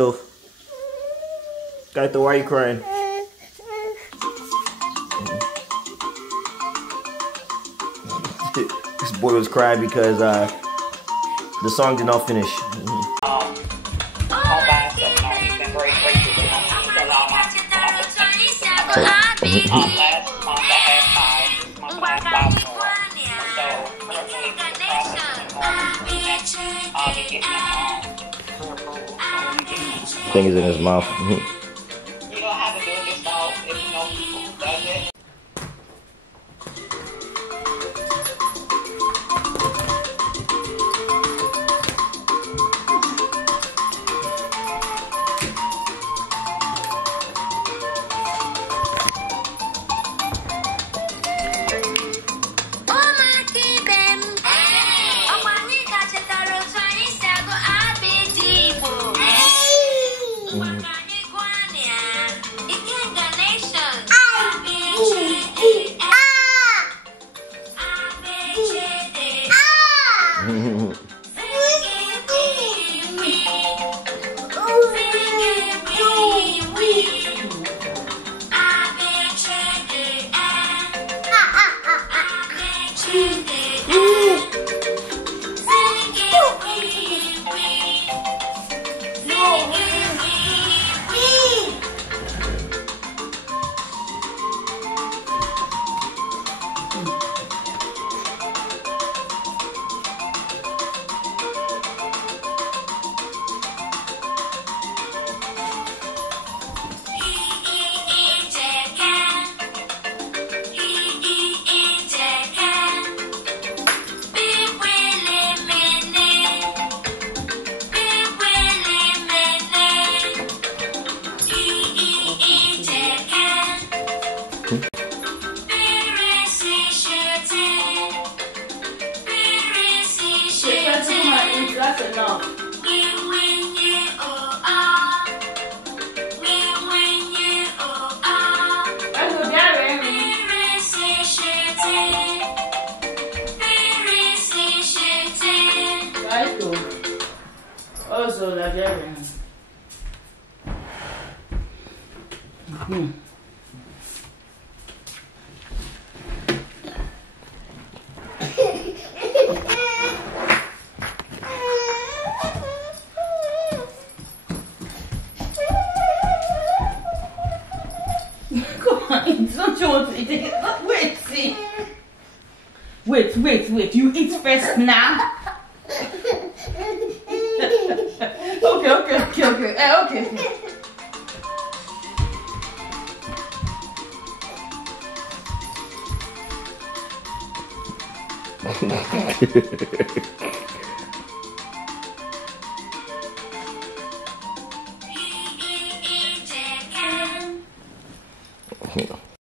Kaito, why are you crying? This boy was crying because the song did not finish. Thing is in his mouth. You don't have to do this though if you know people who does it. Also, la llave. Come on, don't you want to eat it? Wait, see. Wait. You eat first now. Okay.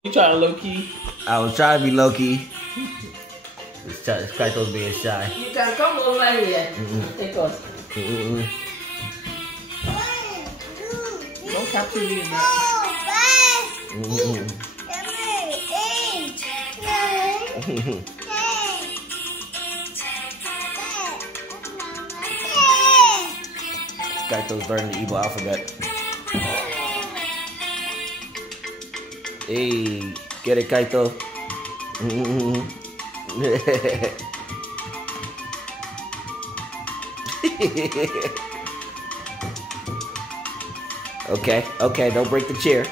You trying to low key? I was trying to be low key. This Kaito's being shy. You can come over here. Take us. Don't capture me in that. Kaito's learning the Igbo alphabet. Hey, get it, Kaito. Okay, don't break the chair.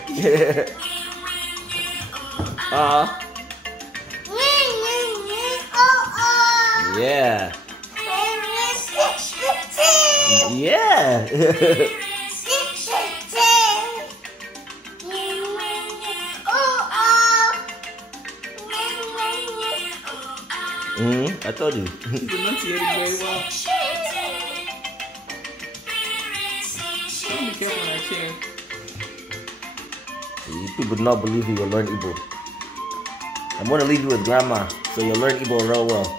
Yeah. I told you. You pronunciated very well. Be careful on that chair. People do not believe you will learn Igbo. I'm going to leave you with grandma, so you'll learn Igbo real well.